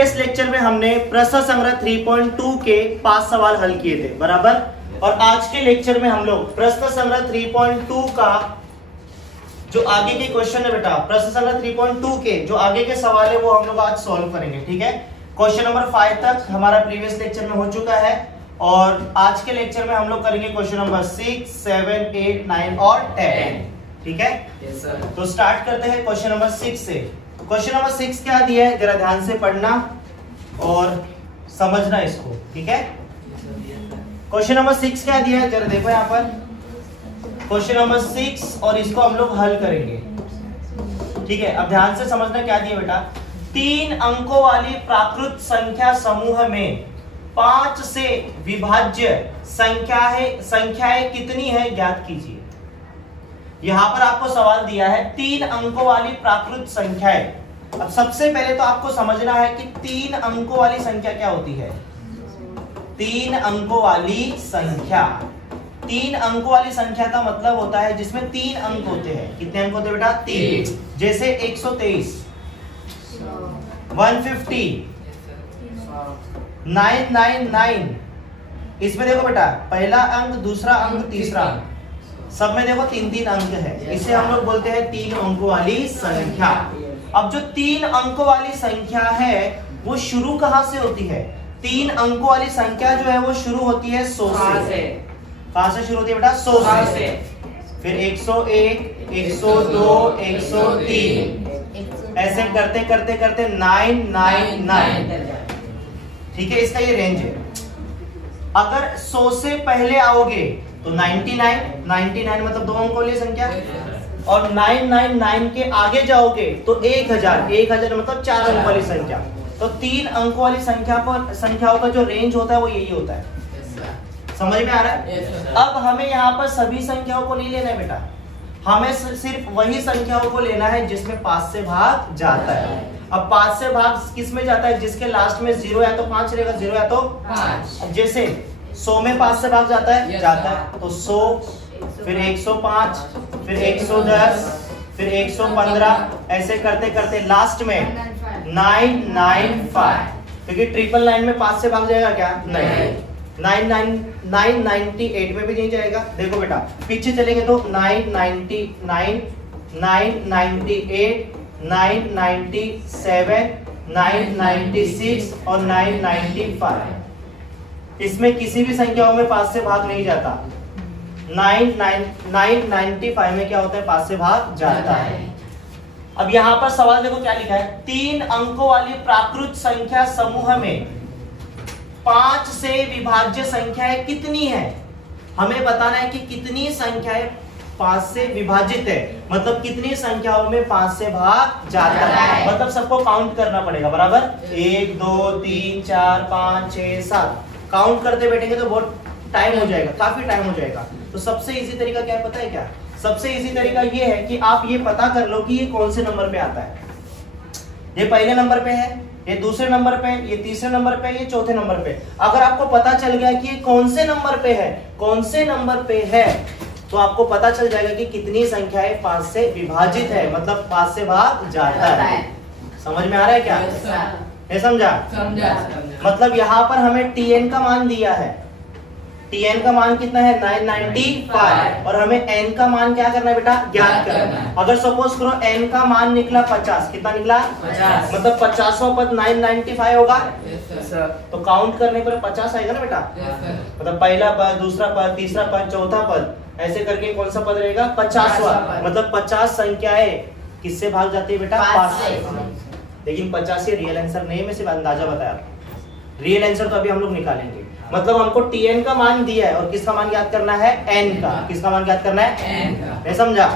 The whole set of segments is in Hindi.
प्रीवियस लेक्चर में हमने प्रश्न संग्रह 3.2 के 5 सवाल हल किए थे, बराबर। और आज के लेक्चर में हम लोग प्रश्न संग्रह 3.2 का जो आगे के क्वेश्चन है बेटा, प्रश्न संग्रह 3.2 के जो आगे के सवाल है वो हम लोग आज सॉल्व करेंगे, ठीक है। क्वेश्चन नंबर 5 तक हमारा प्रीवियस लेक्चर में हो चुका है और आज के लेक्चर में हम लोग करेंगे क्वेश्चन नंबर 6, 7, 8, 9 और 10, ठीक है। Yes sir. तो स्टार्ट करते हैं क्वेश्चन नंबर 6 से। क्वेश्चन नंबर 6 क्या दिया है, जरा ध्यान से पढ़ना और समझना इसको, ठीक है। क्वेश्चन नंबर 6 क्या दिया है, जरा देखो यहाँ पर क्वेश्चन नंबर 6 और इसको हम लोग हल करेंगे, ठीक है। अब ध्यान से समझना क्या दिया बेटा, 3 अंकों वाली प्राकृत संख्या समूह में 5 से विभाज्य संख्याएं कितनी है ज्ञात कीजिए। यहां पर आपको सवाल दिया है 3 अंकों वाली प्राकृत संख्याएं। अब सबसे पहले तो आपको समझना है कि 3 अंकों वाली संख्या क्या होती है। 3 अंकों वाली संख्या, 3 अंकों वाली संख्या का मतलब होता है जिसमें 3 अंक होते हैं। कितने अंक होते हैं बेटा, 3। जैसे 123, 150, 999। इसमें देखो बेटा, पहला अंक, दूसरा अंक, तीसरा अंक, सब में देखो 3-3 अंक है। इसे हम लोग बोलते हैं 3 अंकों वाली संख्या। अब जो 3 अंकों वाली संख्या है वो शुरू कहां से होती है। 3 अंकों वाली संख्या जो है वो शुरू होती है 100 से। कहां से शुरू होती है बेटा, 100 से। फिर 101, 102, 103, ऐसे करते करते करते 999, ठीक है। इसका ये रेंज है। अगर 100 से पहले आओगे तो 99 मतलब 2 अंकों वाली संख्या, और 999 के आगे जाओगे तो 1000 मतलब 4 अंकों वाली संख्या। तो 3 अंकों वाली संख्याओं का जो रेंज होता है वो यही होता है। समझ में आ रहा है। अब हमें यहाँ पर सभी संख्याओं को नहीं लेना है बेटा, हमें सिर्फ वही संख्याओं को लेना है जिसमें 5 से भाग जाता है। अब 5 से भाग किस में जाता है, जिसके लास्ट में 0 या तो 5 रहेगा, 0 या तो 5। जैसे 100 में 5 से भाग जाता है, जाता है तो 100, फिर 105, फिर 110, फिर 115, ऐसे करते करते लास्ट में 995, क्योंकि 999 में 5 से भाग जाएगा क्या, नहीं। 998 में भी नहीं जाएगा। देखो बेटा पीछे चलेंगे तो 999, 998, 997, 996 और 995। इसमें किसी भी संख्याओं में 5 से भाग नहीं जाता। 995 में क्या होता है, 5 से भाग जाता है। अब यहाँ पर सवाल देखो क्या लिखा है, 3 अंकों वाली प्राकृत संख्या समूह में 5 से विभाज्य संख्याएं कितनी है। हमें बताना है कि कितनी संख्याएं 5 से विभाजित है, मतलब कितनी संख्याओं में 5 से भाग जाता है। मतलब सबको काउंट करना पड़ेगा, बराबर। 1 2 3 4 5 6 7 काउंट करते बैठेंगे तो बहुत टाइम हो जाएगा, काफी टाइम हो जाएगा। तो सबसे इजी तरीका क्या है पता है क्या, सबसे इजी तरीका ये है कि आप ये पता कर लो कि ये कौन से नंबर पे आता है। ये पहले नंबर पे है, ये दूसरे नंबर पे, ये तीसरे नंबर पे, ये चौथे नंबर पे। अगर आपको पता चल गया कि ये कौन से नंबर पे है, कौन से नंबर पे है, तो आपको पता चल जाएगा कि कितनी संख्याएं 5 से विभाजित है, मतलब 5 से भाग जाता है। समझ में आ रहा है क्या, ये समझा। मतलब यहाँ पर हमें Tn का मान दिया है, Tn का मान कितना है 995, और हमें n का मान क्या करना है बेटा, ज्ञात करना है। अगर सपोज करो n का मान निकला 50, कितना निकला 50, मतलब 50वां पद 995 होगा। तो काउंट करने पर 50 आएगा ना बेटा। मतलब पहला पद, दूसरा पद, तीसरा पद, चौथा पद, ऐसे करके कौन सा पद रहेगा, 50वां। मतलब 50 संख्याएं किससे भाग जाती है बेटा, 5 से। लेकिन 50 ये रियल आंसर नहीं, मैं सिर्फ अंदाजा बताया। रियल आंसर तो अभी हम लोग निकालेंगे। मतलब हमको Tn का मान दिया है और किसका मान ज्ञात करना है, n का। किसका मान ज्ञात करना है, n का। नहीं समझा।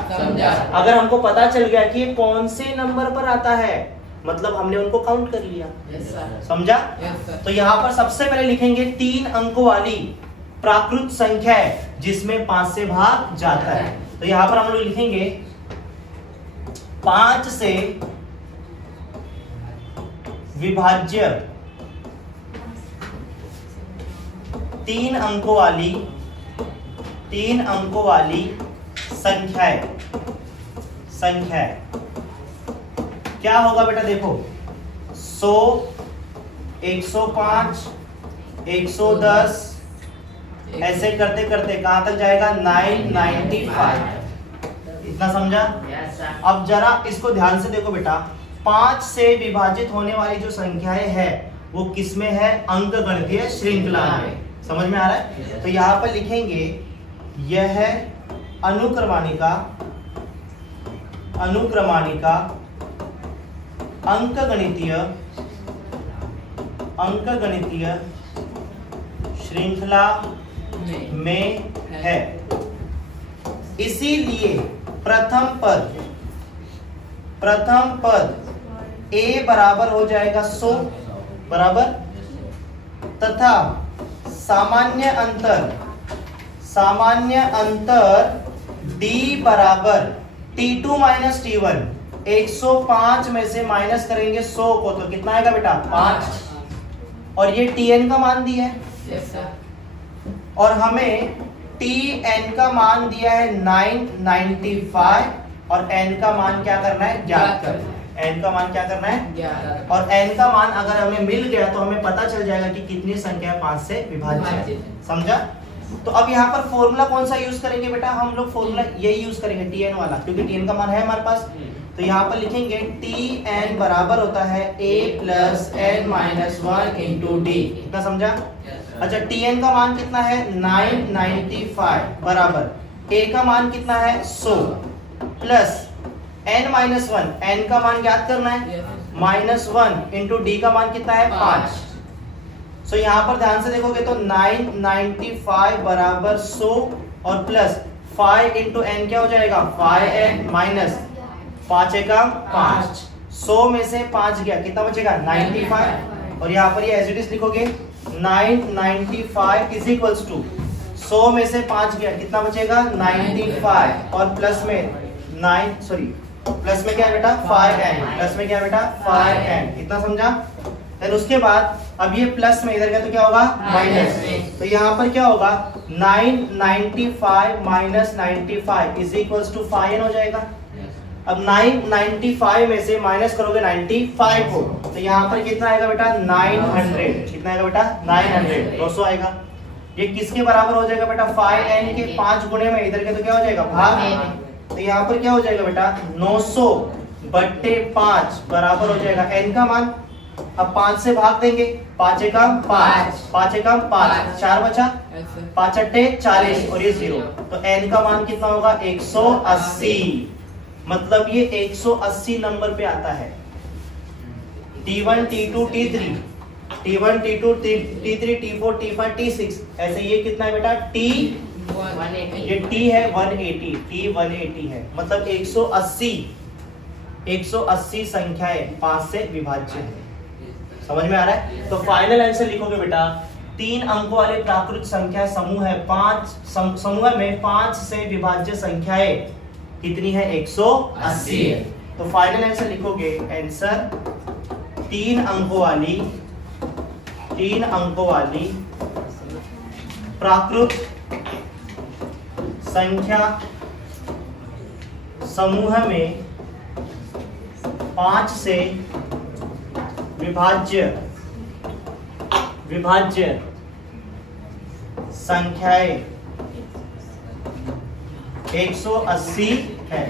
अगर हमको पता चल गया कि ये कौन से नंबर पर आता है, मतलब हमने उनको काउंट कर लिया। समझा। तो यहाँ पर सबसे पहले लिखेंगे 3 अंकों वाली प्राकृत संख्या है जिसमें 5 से भाग जाता है। तो यहाँ पर हम लोग लिखेंगे 5 से विभाज्य 3 अंकों वाली संख्याएं क्या होगा बेटा, देखो 100, 105, 110, ऐसे करते करते कहां तक जाएगा 995। इतना समझा? अब जरा इसको ध्यान से देखो बेटा, 5 से विभाजित होने वाली जो संख्याएं है वो किसमें है? अंकगणितीय श्रृंखला में। समझ में आ रहा है? तो यहां पर लिखेंगे यह है अनुक्रमाणिका अंकगणितीय श्रृंखला में है। इसीलिए प्रथम पद a बराबर हो जाएगा 100 बराबर, तथा सामान्य अंतर d बराबर t2 माइनस t1। 105 में से माइनस करेंगे 100 को तो कितना आएगा बेटा? 5। और ये tn का मान दिया है और हमें tn का मान दिया है 995 और n का मान क्या करना है? ज्ञात करना है। n का मान क्या करना है? और n का मान अगर हमें मिल गया तो हमें पता चल जाएगा कि कितनी संख्या 5 से विभाज्य है। समझा? तो अब यहाँ पर फॉर्मूला कौन सा यूज करेंगे बेटा? हम लोग फॉर्मूला यही यूज करेंगे tn वाला, क्योंकि tn का मान है हमारे पास। तो यहाँ पर लिखेंगे tn बराबर होता है a plus n minus 1 into d। इतना समझा? अच्छा, tn का मान कितना है? 995 बराबर a का मान कितना है? 100 प्लस n माइनस 1, n का मान ज्ञात करना है, माइनस 1 इंटू d का मान कितना है? 5। सो यहाँ पर ध्यान से देखोगे तो 995 बराबर 100 और प्लस 5 इंटू n क्या हो जाएगा? 5n माइनस 5 एकम 5। 100 में से 5 गया, कितना बचेगा? 95। और यहाँ पर ये एज इट इज लिखोगे 995 इज इक्वल्स टू 100 में से 5 गया, कितना बचेगा? 95 और प्लस में क्या है बेटा? 5n। प्लस में क्या है बेटा? 5n। इतना समझा? देन उसके बाद अब ये प्लस में इधर गया तो क्या होगा? माइनस। तो यहाँ पर क्या होगा? 995 minus 95 is equals to 5n हो जाएगा। अब 995 में से माइनस करोगे 95 को तो यहाँ पर कितना आएगा बेटा? 900। कितना आएगा बेटा? 900, 200 आएगा। ये किसके बराबर हो जाएगा बेटा? 5n के 5 गुणे में इधर के तो क्या हो जाएगा? भाग। तो यहाँ पर क्या हो जाएगा बेटा? 900/5 बराबर हो जाएगा n का मान। अब 5 से भाग देंगे, 5 एकम 5, 5 एकम 5, 4 बचा, 5 अट्ठे 40 और ये 0। तो n का मान कितना होगा? 180। मतलब ये 180 नंबर पे आता है। T1, T2, T3, T1, T2, T3, T4, T5, T6, ऐसे ये कितना है बेटा? ये T है 180, T 180 है। मतलब 180 संख्याएं 5 से विभाज्य है। समझ में आ रहा है? तो फाइनल आंसर लिखोगे बेटा, 3 अंकों वाले प्राकृत संख्या समूह है, समूह में 5 से विभाज्य संख्याएं कितनी है? 180 है। तो फाइनल आंसर लिखोगे, आंसर 3 अंकों वाली प्राकृत संख्या समूह में 5 से विभाज्य संख्याएं 180 है।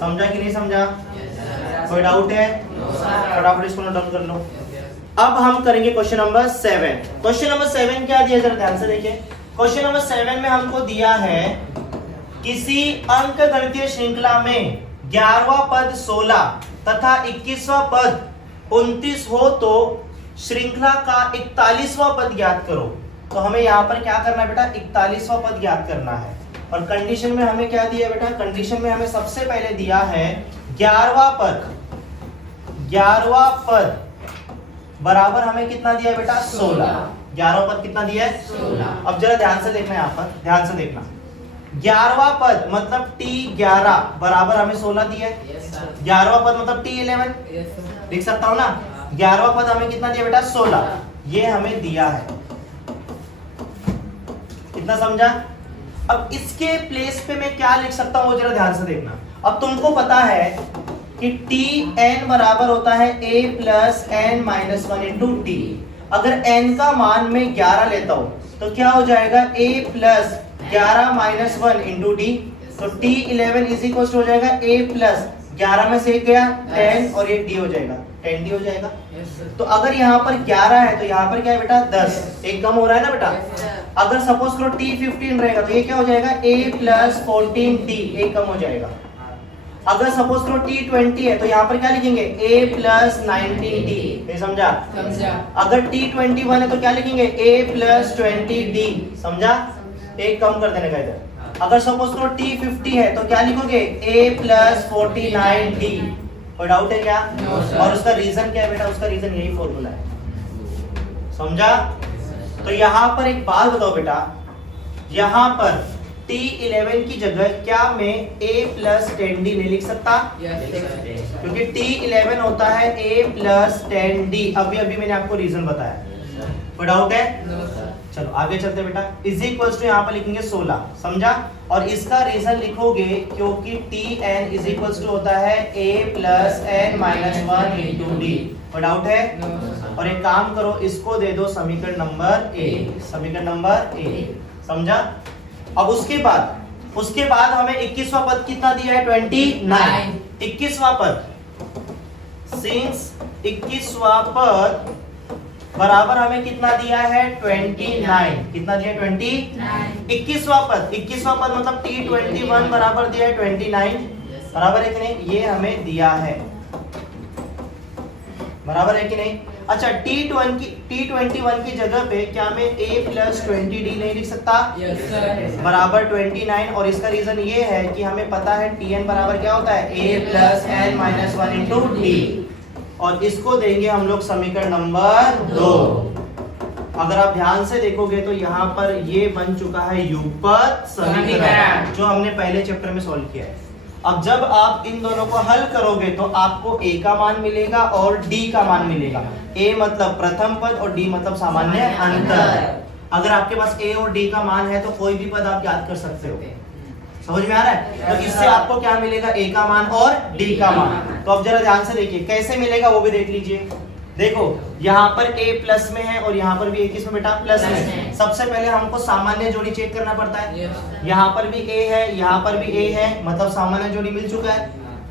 समझा कि नहीं समझा? कोई डाउट है? फटाफट इसको नोट डाउन कर लो। अब हम करेंगे क्वेश्चन नंबर 7। क्वेश्चन नंबर 7 क्या दिया, जरा ध्यान से देखिए। क्वेश्चन नंबर 7 में हमको दिया है किसी अंकगणितीय श्रृंखला में 11वां पद 16 तथा 21वां पद 29 हो तो श्रृंखला का 41वां पद ज्ञात करो। तो हमें यहाँ पर क्या करना है बेटा? 41वां पद ज्ञात करना है। और कंडीशन में हमें क्या दिया बेटा? कंडीशन में हमें सबसे पहले दिया है 11वां पद बराबर हमें कितना दिया है बेटा? 16। 11वां पद कितना दिया है? 16। अब जरा ध्यान से देखना, यहाँ पर ध्यान से देखना। 11वां पद मतलब T11 बराबर हमें 16 दिया है। 11वां पद मतलब T11 लिख सकता हूं ना। 11वां पद हमें कितना दिया बेटा? 16। ये हमें दिया है। कितना समझा? अब इसके प्लेस पे मैं क्या लिख सकता हूं, जरा ध्यान से देखना। अब तुमको पता है कि Tn बराबर होता है a plus n minus 1 into T. अगर n का मान मैं 11 लेता हूं तो क्या हो जाएगा a plus 11 minus 1 into D. तो t11 इज इक्वल हो जाएगा a प्लस 11 में से 1 गया 10 और ये d हो जाएगा 10d हो जाएगा। तो अगर यहाँ पर 11 है तो यहाँ पर क्या है बेटा 10, एक कम हो रहा है ना बेटा। अगर सपोज करो t15 रहेगा तो ये क्या हो जाएगा a प्लस 14d, एक कम हो जाएगा। अगर सपोज करो t20 है तो यहाँ पर क्या लिखेंगे a प्लस 19d, ये समझा? अगर t21 है तो क्या लिखेंगे a प्लस 20d, समझा? एक कम कर देने का इधर। अगर सपोज करो t50 है तो क्या लिखोगे a प्लस 49d। कोई डाउट है क्या? और उसका रीजन क्या है बेटा? उसका रीजन यही फॉर्मूला है, समझा? तो यहाँ पर एक बात बताओ बेटा, यहाँ पर t11 की जगह क्या मैं a प्लस 10d नहीं लिख सकता? क्योंकि t11 होता है a प्लस 10d। अभी मैंने आपको रीजन बताया। कोई डाउट है? चलो आगे चलते बेटा। इज इक्वल्स टू यहाँ पर लिखेंगे 16, समझा? और इसका रीजन लिखोगे क्योंकि tn इज इक्वल्स टू होता है a plus n minus 1 into d। कोई डाउट है? और एक काम करो, इसको दे दो समीकरण नंबर a, समीकरण नंबर a, समझा? अब उसके बाद हमें 21वां पद कितना दिया है? 29। 21वां पद, सिंस 21वां पद बराबर हमें कितना दिया है? 29। कितना दिया? 29। 21वां पद मतलब t21 बराबर दिया है 29, बराबर है कि नहीं? ये हमें दिया है, बराबर है कि नहीं? अच्छा, t21 की जगह पे क्या मैं a प्लस 20d नहीं लिख सकता? बराबर 29। और इसका रीजन ये है कि हमें पता है tn बराबर क्या होता है? a plus n minus 1 into d। और इसको देंगे हम लोग समीकरण नंबर 2। अगर आप ध्यान से देखोगे तो यहाँ पर ये बन चुका है युगपत समीकरण, जो हमने पहले चैप्टर में सॉल्व किया है। अब जब आप इन दोनों को हल करोगे तो आपको a का मान मिलेगा और d का मान मिलेगा। a मतलब प्रथम पद और d मतलब सामान्य अंतर। अगर आपके पास a और d का मान है तो कोई भी पद आप याद कर सकते हो। समझ में आ रहा है? तो इससे आपको क्या मिलेगा? a का मान और d का मान। तो अब जरा ध्यान से देखिए कैसे मिलेगा वो भी देख लीजिए। देखो यहाँ पर a प्लस में है और यहाँ पर भी a किसमें बेटा? प्लस में। सबसे पहले हमको सामान्य जोड़ी चेक करना पड़ता है। यहाँ पर भी a है, यहाँ पर भी a है, मतलब सामान्य जोड़ी मिल चुका है।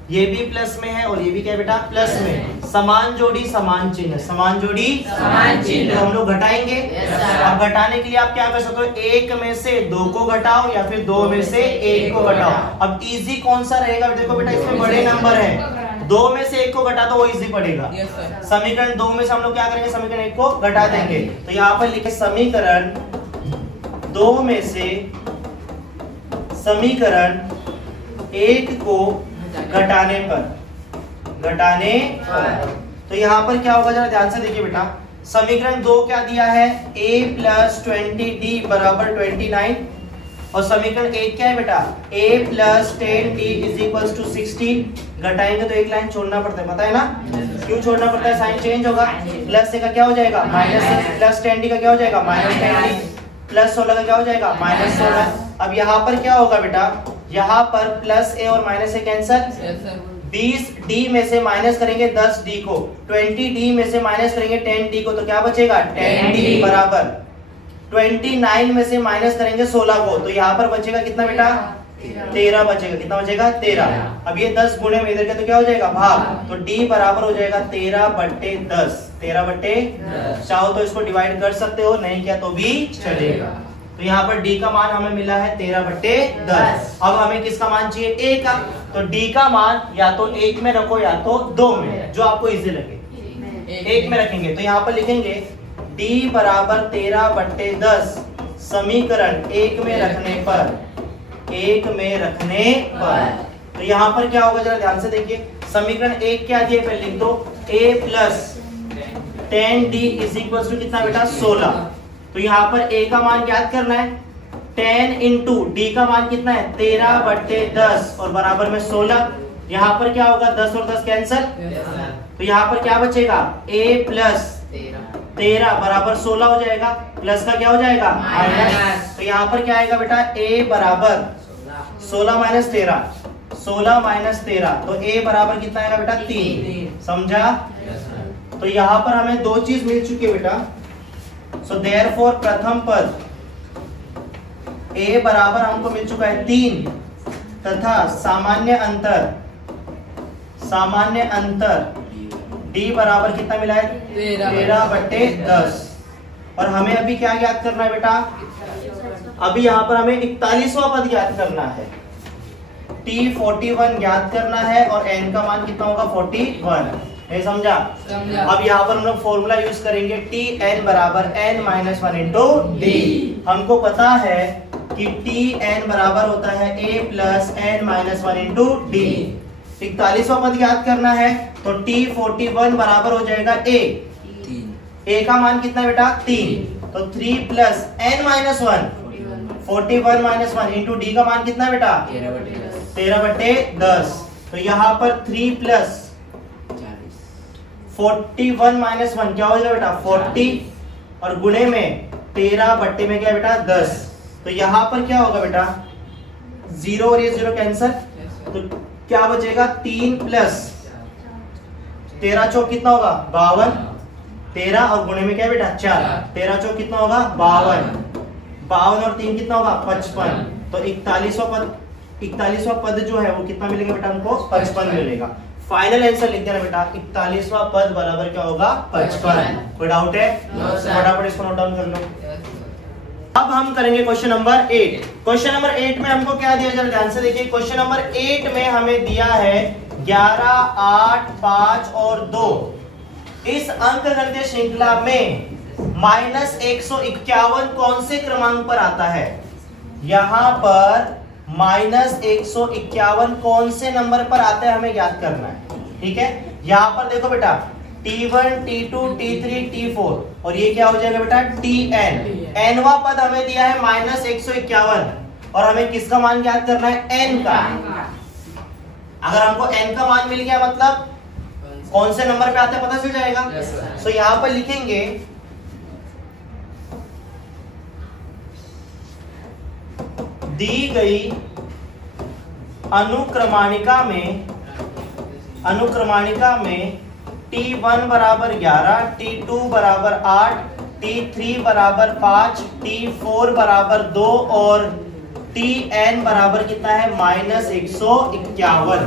ये भी प्लस में है और ये भी क्या बेटा? प्लस में। समान जोड़ी समान चिन्ह, समान जोड़ी समान चिन्ह। तो हम लोग घटाएंगे। अब घटाने के लिए आप क्या कर सकते हो? एक में से दो को घटाओ या फिर दो में से एक को घटाओ। अब इजी कौन सा रहेगा? देखो बेटा इसमें बड़े नंबर है, दो में से एक को घटा तो वो इजी पड़ेगा। समीकरण 2 में से हम लोग क्या करेंगे? समीकरण 1 को घटा देंगे। तो यहाँ पर लिखे समीकरण 2 में से समीकरण 1 को घटाने पर, तो यहाँ पर क्या होगा? जरा ध्यान से देखिए बेटा। समीकरण 2 क्या दिया है? a प्लस 20d बराबर 29। और समीकरण 1 क्या है बेटा? a plus 10d is equals to 16। घटाएंगे तो एक लाइन छोड़ना पड़ता है, पता है ना? क्यों छोड़ना पड़ता है? साइन चेंज होगा। प्लस a का क्या हो जाएगा? माइनस, प्लस 10d का क्या हो जाएगा? माइनस 10d, प्लस 16 का क्या हो जाएगा? माइनस 16। अब यहाँ पर क्या होगा बेटा? यहाँ पर प्लस a और माइनस a कैंसल। 20d में से माइनस करेंगे 10d को, 20d में से माइनस करेंगे 10d को, तो क्या बचेगा? 10d बराबर 29 में से माइनस करेंगे 16 को, तो यहाँ पर बचेगा कितना बेटा? 13 बचेगा। कितना बचेगा? 13। अब ये 10 गुणे में इधर के तो क्या हो जाएगा? भाग। तो d बराबर हो जाएगा 13/10। 13/10। चाहो तो इसको डिवाइड कर सकते हो, नहीं किया तो भी चलेगा। तो यहाँ पर d का मान हमें मिला है 13/10। अब हमें किसका मान चाहिए? a का। तो d का मान या तो 1 में रखो या तो 2 में, जो आपको इजी लगे। 1 में रखेंगे तो यहाँ पर लिखेंगे d बराबर 13/10 समीकरण 1 में रखने पर, 1 में रखने पर। तो यहाँ पर क्या होगा? जरा ध्यान से देखिए। समीकरण 1 क्या दिए? पहले लिख दो a plus 10d is equal to कितना बेटा? 16। तो यहाँ पर a का मान याद करना है, 10 इंटू d का मान कितना है? 13/10 और बराबर में 16। यहाँ पर क्या होगा? 10 और 10 कैंसल। तो यहाँ पर क्या बचेगा? a प्लस 13 बराबर 16 हो जाएगा। प्लस का क्या हो जाएगा? माइनस। तो यहाँ पर क्या आएगा बेटा? a बराबर 16 माइनस 13, 16 माइनस 13, तो a बराबर कितना आएगा बेटा? 3। समझा? तो यहाँ पर हमें दो चीज मिल चुकी है बेटा। सो देयरफॉर प्रथम पद a बराबर हमको मिल चुका है 3 तथा सामान्य अंतर d बराबर कितना मिला है 13/10। और हमें अभी क्या ज्ञात करना है बेटा, अभी यहाँ पर हमें 41वां पद ज्ञात करना है, t41 ज्ञात करना है और n का मान कितना होगा 41। ये समझा? अब यहाँ पर हम लोग फॉर्मूला यूज करेंगे tn बराबर n माइनस 1 इंटू d। हमको पता है कि tn बराबर होता है a plus n minus 1 into d। 41वां पद ज्ञात करना है तो t41 बराबर हो जाएगा a का मान कितना बेटा 3, तो 3 plus n minus 1 41 minus 1 into d का मान कितना बेटा 13/10। तो यहाँ पर 3 प्लस 41 माइनस 1 क्या हो जाएगा बेटा 40 और गुणे में 13 में क्या बेटा 10। तो यहाँ पर क्या होगा बेटा 0 और ये 0 कैंसल, तो क्या बचेगा 3 प्लस 13 चौक कितना होगा 52, 13 और गुणे में क्या बेटा 4, 13 चौक कितना होगा 52 और 3 कितना होगा 55। तो 41वां पद जो है वो कितना मिलेगा बेटा हमको 55 मिलेगा। फाइनल आंसर लिख देना बेटा 41वां पद बराबर क्या होगा 55। कोई डाउट है? फटाफट इसको नोट डाउन कर लो। अब हम करेंगे क्वेश्चन नंबर 8। क्वेश्चन नंबर 8 में हमको क्या दिया, जरा ध्यान से देखिए। क्वेश्चन नंबर 8 में हमें दिया है 11, 8, 5 और 2। इस अंकगणितीय श्रृंखला में -151 कौन से क्रमांक पर आता है? यहाँ पर -151 कौन से नंबर पर आता है हमें ज्ञात करना है। ठीक है, यहाँ पर देखो बेटा T1, T2, T3, T4 और ये क्या हो जाएगा बेटा Tn। nवा पद हमें दिया है -151 और हमें किसका मान ज्ञात करना है n का। अगर हमको n का मान मिल गया मतलब कौन से नंबर पे आता है पता चल जाएगा। सो यहाँ पर लिखेंगे दी गई अनुक्रमाणिका में T1 बराबर 11, T2 बराबर 8, T3 बराबर 5, T4 बराबर 2 और Tn बराबर कितना है -151।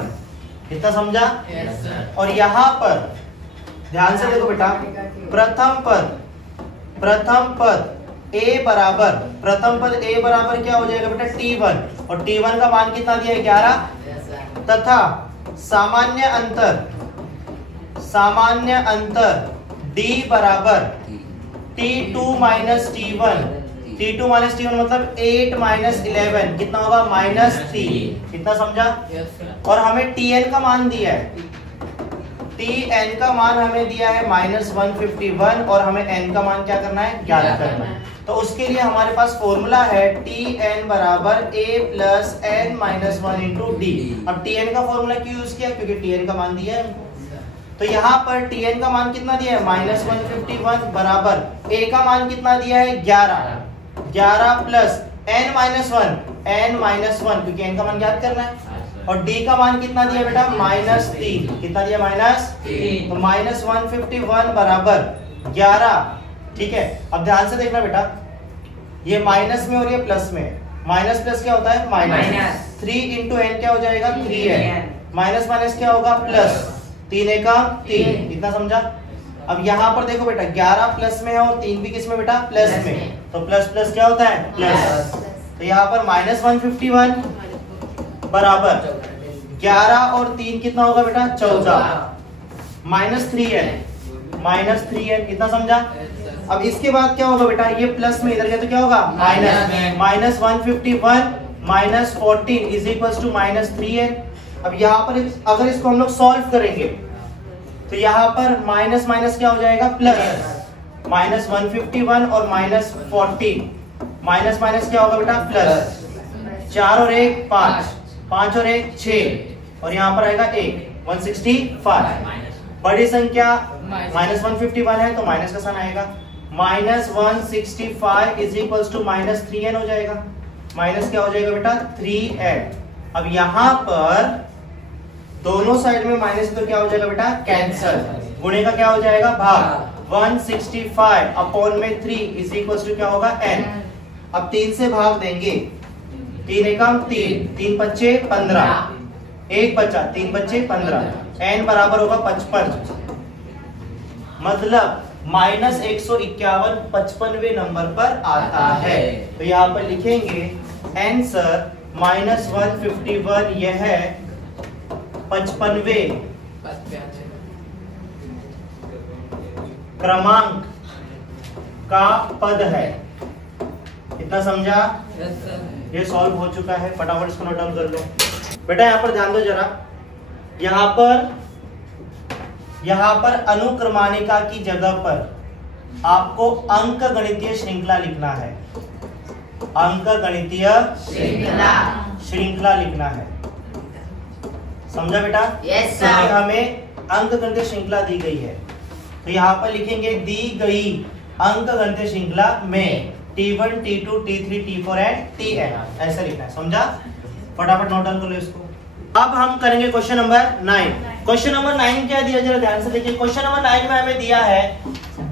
कितना समझा? और यहाँ पर ध्यान से देखो बेटा प्रथम पद a बराबर क्या हो जाएगा बेटा T1 और T1 का मान कितना दिया है 11 तथा सामान्य अंतर d बराबर T2 माइनस T1 मतलब 8 माइनस 11 कितना होगा -3। कितना समझा? और हमें Tn का मान दिया है, Tn का मान हमें दिया है -151 और हमें n का मान क्या करना है ज्ञात करना है। तो उसके लिए हमारे पास फॉर्मूला है Tn बराबर a plus n minus 1 into d। अब Tn का फॉर्मूला क्यों यूज किया? क्योंकि Tn का मान दिया है हमको। तो यहाँ पर Tn का मान कितना दिया है -151 बराबर a का मान कितना दिया है 11 प्लस n माइनस 1 क्योंकि n का मान ज्ञात करना है और d का मान कितना दिया बेटा -3। कितना दिया -3, तो -151 बराबर 11। ठीक है, अब ध्यान से देखना बेटा ये माइनस में और ये प्लस में, माइनस प्लस क्या होता है माइनस। 3 इंटू n क्या हो जाएगा 3 है, माइनस माइनस क्या होगा प्लस, 3 का 3। इतना समझा? अब यहाँ पर देखो बेटा 11 प्लस में है और 3 भी किस में बेटा प्लस में, तो प्लस प्लस क्या होता है प्लस। तो यहाँ पर -151 बराबर 11 और 3 कितना होगा बेटा 14 -3n। कितना समझा? अब इसके बाद क्या होगा बेटा ये प्लस में इधर गया तो क्या होगा minus -151 -14 is equals to -3n। अब यहाँ पर अगर इसको हम लोग सॉल्व करेंगे तो यहाँ पर माइनस माइनस क्या हो जाएगा प्लस, -151 और -14 माइनस माइनस क्या होगा बेटा प्लस, 4 और 1 5, 5 और 1 6 और यहाँ पर आएगा 1 165। बड़ी संख्या -151 है तो माइनस का साइन आएगा, -165 इज इक्वल्स टू -3n हो जाएगा। माइनस क्या हो जाएगा बेटा 3n। अब यहाँ पर दोनों साइड में माइनस तो क्या हो जाएगा बेटा कैंसल, गुणे का क्या हो जाएगा भाग, 165 अपॉन में 3 इज इक्वल टू क्या होगा n। अब 3 से भाग देंगे, 3 एकम 3, 3 पच्चे 15, 1 बचा, 3 बच्चे 15, n बराबर होगा 55, मतलब -151 55वें नंबर पर आता है। तो यहाँ पर लिखेंगे आंसर -151, यह है 55वें क्रमांक का पद है। इतना समझा? ये सॉल्व हो चुका है, फटाफट इसको नोट डाउन कर लो। बेटा यहाँ पर ध्यान दो जरा, यहाँ पर अनुक्रमाणिका की जगह पर आपको अंक गणितीय श्रृंखला लिखना है, अंक गणितीय श्रृंखला लिखना है। समझा बेटा? यस तो सर। हमें अंक गणितीय श्रृंखला दी गई है, तो यहाँ पर लिखेंगे दी गई अंक गणितीय श्रृंखला में T1, T2, T3, T4 and Tn, ऐसा लिखना है। समझा? फटाफट नोट डाउन कर लो इसको। अब हम करेंगे क्वेश्चन नंबर 9। क्वेश्चन नंबर 9 क्या दिया, जरा ध्यान से देखिए। क्वेश्चन नंबर 9 में हमें दिया है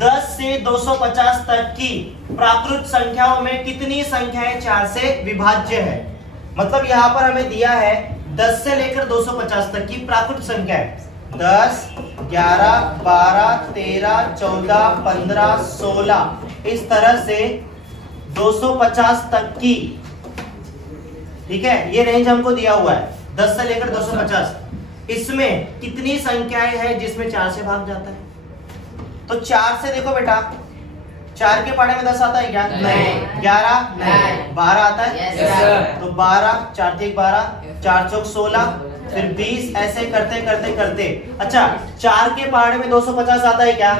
10 से 250 तक की प्राकृत संख्याओं में कितनी संख्याएं 4 से विभाज्य है। मतलब यहाँ पर हमें दिया है 10 से लेकर 250 तक की प्राकृत संख्याएं, 10, 11, 12, 13, 14, 15, 16, इस तरह से 250 तक की। ठीक है, ये रेंज हमको दिया हुआ है 10 से लेकर 250। इसमें कितनी संख्याएं हैं जिसमें 4 से भाग जाता है? तो 4 से देखो बेटा, 4 के पाड़े में 10 आता है क्या? नहीं। 11 नहीं, 12 आता है। Yes sir. तो 12, 4 3 12, 4 चौक 16, फिर 20, ऐसे करते करते करते। अच्छा, 4 के पहाड़े में 250 आता है क्या?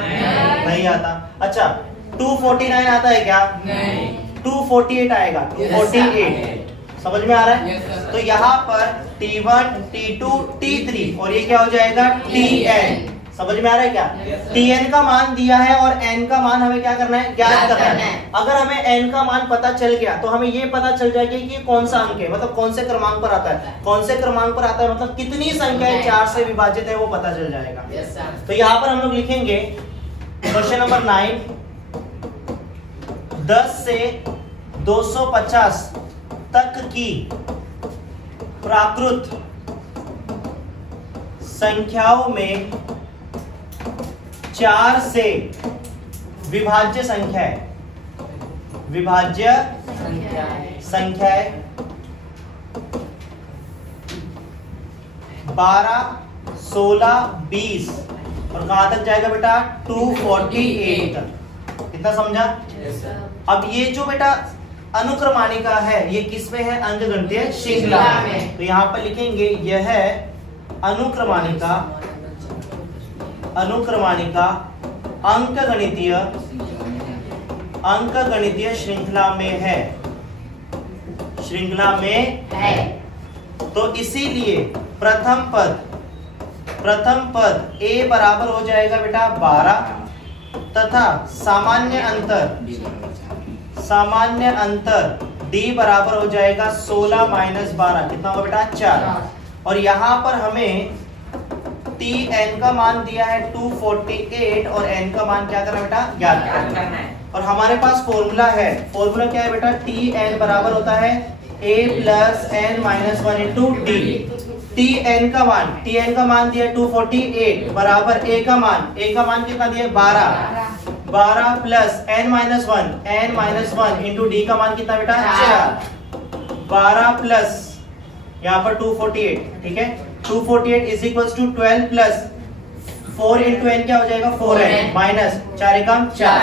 नहीं आता। अच्छा, 249 आता है क्या? नहीं। 248 आएगा, 248। समझ में आ रहा है? तो यहाँ पर T1, T2, T3 और ये क्या हो जाएगा? Tn। समझ में आ रहा है क्या? Tn का मान दिया है और n का मान हमें क्या करना है? ज्ञात करना है। अगर हमें n का मान पता चल गया तो हमें ये पता चल जाएगा कि ये कौन सा अंक है, मतलब कौन से क्रमांक पर आता है। कौन से क्रमांक पर आता है मतलब कितनी संख्याएं 4 से विभाजित है, वो पता चल जाएगा। तो यहाँ पर हम लोग लिखेंगे क्वेश्चन नंबर 9, 10 से 250 तक की प्राकृत संख्याओं में 4 से विभाज्य संख्याएं, विभाज्य संख्याएं 12, 16, 20 और कहां तक जाएगा बेटा? 248 तक। कितना समझा? अब ये जो बेटा अनुक्रमाणिका है ये किसमें है? अंक गणितीय श्रृंखला में। तो यहाँ पर लिखेंगे यह है अनुक्रमाणिका, अनुक्रमाणिका अंक गणितीय श्रृंखला में है, श्रृंखला में है। तो इसीलिए प्रथम पद a बराबर हो जाएगा बेटा 12 तथा सामान्य अंतर d बराबर हो जाएगा 16 - 12। कितना होगा बेटा? 4। और यहाँ पर हमें Tn का मान दिया है 248 और n का मान क्या करना बेटा? ज्ञात करना है। और हमारे पास फॉर्मूला है, फॉर्मूला क्या है बेटा? Tn बराबर होता है a + n - 1 × d। Tn का मान दिया 248 बराबर a का मान कितना दिया? 12 प्लस n - 1 × d का मान कितना बेटा? 4। 12 प्लस यहाँ पर 248, ठीक है। 248 is equal to 12 plus 4 × n क्या हो जाएगा? 4n माइनस 4 एकम 4।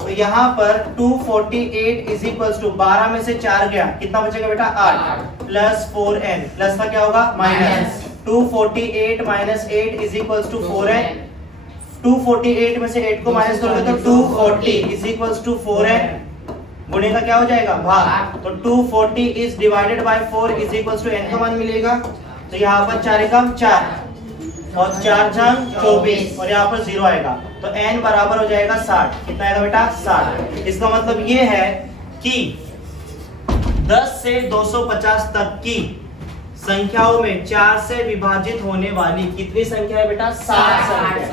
तो यहाँ पर 248 इज इक्वल टू 12 में से 4 गया, कितना बचेगा बेटा? 8 प्लस 4n, प्लस का क्या होगा? Minus 248 - 8 is equal to 4n। 248 में से 8 को माइनस करोगे तो 240 इज इक्वल टू 4n। गुणे का क्या हो जाएगा? भाग। तो 240 is divided by 4 is equal to n का मान मिलेगा। तो यहाँ पर 4 एकम 4 और 4 छंग 24 और यहाँ पर 0 आएगा। तो n बराबर हो जाएगा 60। कितना आएगा बेटा? 60। इसका मतलब ये है कि 10 से 250 तक की संख्याओं में 4 से विभाजित होने वाली कितनी संख्या है बेटा? 60 संख्या।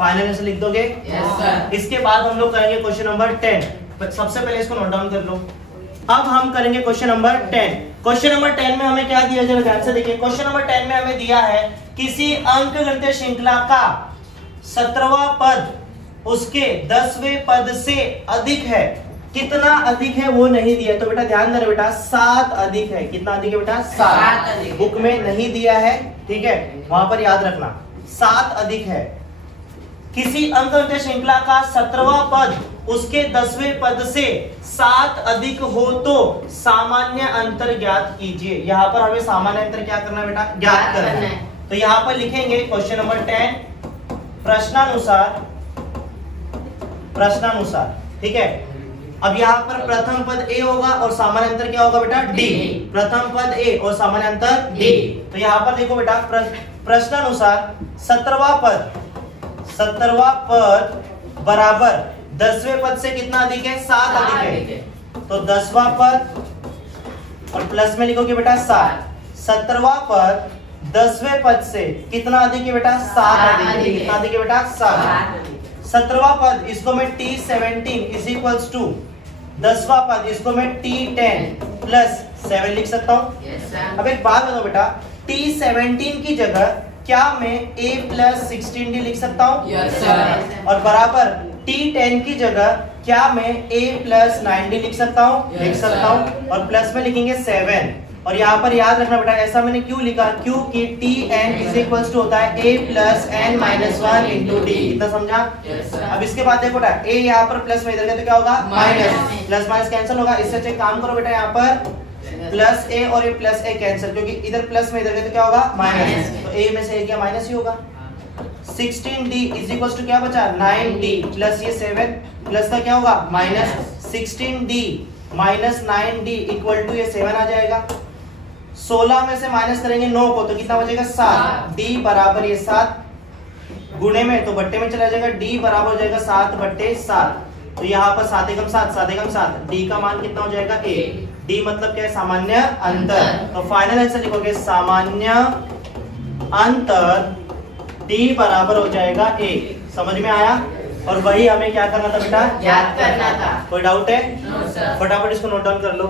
फाइनल आंसर लिख दोगे? Yes sir. इसके बाद हम लोग करेंगे क्वेश्चन नंबर 10। सबसे पहले इसको नोट डाउन कर लो। अब हम करेंगे क्वेश्चन नंबर 10। क्वेश्चन नंबर 10 में हमें क्या दिया जरा ध्यान से देखिए। क्वेश्चन नंबर 10 में हमें दिया है किसी अंकगणितीय श्रृंखला का 17वां पद उसके 10वें पद से अधिक है। कितना अधिक है वो नहीं दिया, तो बेटा ध्यान देना बेटा 7 अधिक है। कितना अधिक है बेटा? 7। बुक में नहीं दिया है, ठीक है, वहां पर याद रखना 7 अधिक है। किसी अंकगणितीय श्रृंखला का 17वां पद उसके 10वें पद से 7 अधिक हो तो सामान्य अंतर ज्ञात कीजिए। यहाँ पर हमें सामान्य अंतर क्या करना है बेटा? ज्ञात करना है। तो यहाँ पर लिखेंगे क्वेश्चन नंबर 10 प्रश्नानुसार, ठीक है। अब यहाँ पर प्रथम पद a होगा और सामान्य अंतर क्या होगा बेटा? d। प्रथम पद a और सामान्य अंतर d। तो यहाँ पर देखो बेटा प्रश्नानुसार 17वां पद बराबर 10वें पद से कितना अधिक है? 7 अधिक है। तो 10वां पद और प्लस में लिखोगे बेटा 7। 17वां पद 10वें पद से कितना अधिक है बेटा? 7 अधिक है। कितना अधिक है बेटा? 7। 17वां पद इसको मैं T17 इज इक्वल्स टू 10वां पद इसको मैं T10 प्लस 7 लिख सकता हूँ। अब एक बात बताओ बेटा, T17 की जगह क्या मैं a प्लस 16d लिख सकता हूँ? और बराबर T10 की जगह क्या मैं a प्लस 9d लिख सकता हूँ? लिख सकता हूँ। और प्लस में लिखेंगे 7। और यहाँ पर याद रखना बेटा ऐसा मैंने क्यों लिखा? क्योंकि Tn इज इक्वल्स टू होता है a plus n minus 1 into d। इतना समझा? अब इसके बाद देखो बेटा a यहाँ पर प्लस में, इधर का तो क्या होगा? माइनस। प्लस माइनस कैंसिल होगा। इससे अच्छा काम करो बेटा, यहाँ पर प्लस a और a प्लस a कैंसिल, क्योंकि इधर प्लस में इधर का तो क्या होगा? माइनस। तो a में से a क्या? माइनस ही होगा। 16d इज इक्वल्स टू क्या बचा? 9d प्लस ये 7 प्लस का क्या होगा? Minus. 16d minus 9d equal to ये 7 आ जाएगा। 16 में से माइनस करेंगे 9 को तो कितना बचेगा? 7। d बराबर ये 7 गुणे में तो बट्टे में चला जाएगा, d बराबर हो जाएगा 7/7। तो यहाँ पर 7 एकम 7, 7 एकम 7, d का मान कितना हो जाएगा? a। d मतलब क्या है? सामान्य अंतर। तो फाइनल आंसर लिखोगे सामान्य अंतर d बराबर हो जाएगा a। समझ में आया? और वही हमें क्या करना था बेटा? याद करना था। कोई डाउट है? No sir. फटाफट इसको नोट डाउन कर लो।